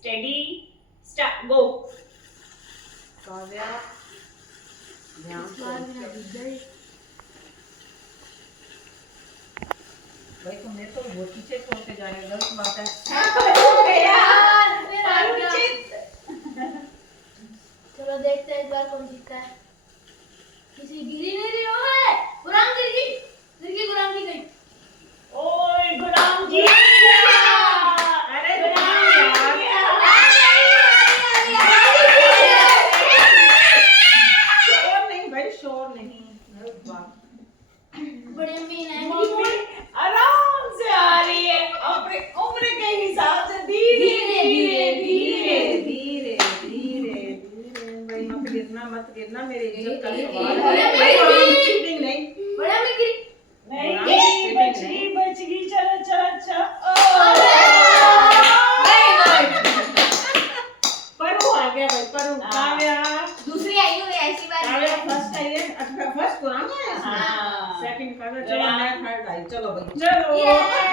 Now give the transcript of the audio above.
Steady start गो। काव्या ध्यान से भाई तुम्हें तो बहुत पीछे छोड़ के जा रहे हो, गलत बात है। चलो देखते हैं इस बार कौन जीतता है। किसी गिरी नहीं रही हो है, गुलाम गिर गई, गुलाम की गई। ओए गुलाम जी अरे गुलाम शोर नहीं भाई, शोर नहीं। अरे वाह, बड़ी अम्मी है। मम्मी आराम से आ रही है, अपने उम्र के हिसाब से धीरे धीरे धीरे धीरे धीरे धीरे भाई, मत गिरना मत गिरना, मेरी इज्जत का सवाल है। चीटिंग नहीं, बड़ी अम्मी गिरी। नहीं गुलाम बच गई चलो चलो चलो। परू आ गया भाई, परू। काव्या दूसरी आई हुई ऐसी बात काव्या फर्स्ट आई है, फर्स्ट गुलाम है, हाँ। सेकंड काव्या, चलो मैं थर्ड आई, चलो भाई चलो।